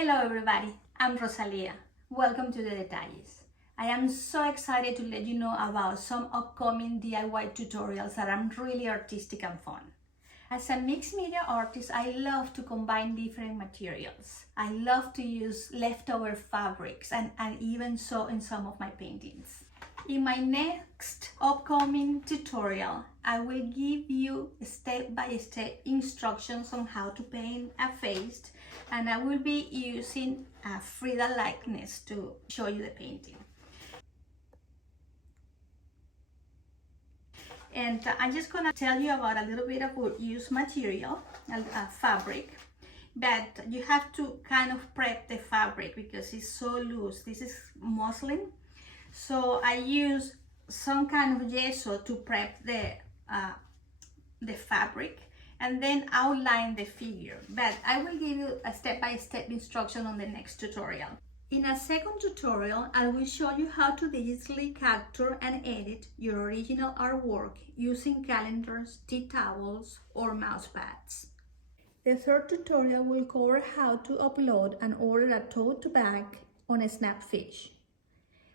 Hello everybody, I'm Rosalia. Welcome to the Detalles. I am so excited to let you know about some upcoming DIY tutorials that are really artistic and fun. As a mixed media artist, I love to combine different materials. I love to use leftover fabrics and even sew in some of my paintings. In my next upcoming tutorial, I will give you step-by-step instructions on how to paint a face, and I will be using a Frida likeness to show you the painting. And I'm just gonna tell you about a little bit of used material, fabric, but you have to kind of prep the fabric because it's so loose. This is muslin. So I use some kind of gesso to prep the fabric and then outline the figure. But I will give you a step-by-step instruction on the next tutorial. In a second tutorial, I will show you how to digitally capture and edit your original artwork using calendars, tea towels, or mouse pads. The third tutorial will cover how to upload and order a tote bag on Snapfish.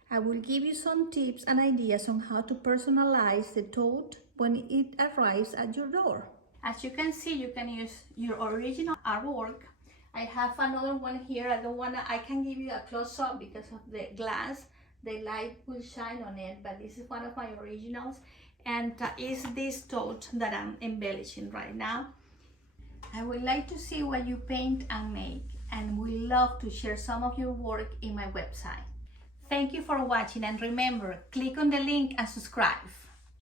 I will give you some tips and ideas on how to personalize the tote when it arrives at your door. As you can see, you can use your original artwork. I have another one here. I can give you a close-up because of the glass. The light will shine on it, but this is one of my originals. And is this tote that I'm embellishing right now. I would like to see what you paint and make, and we love to share some of your work in my website. Thank you for watching, and remember, click on the link and subscribe.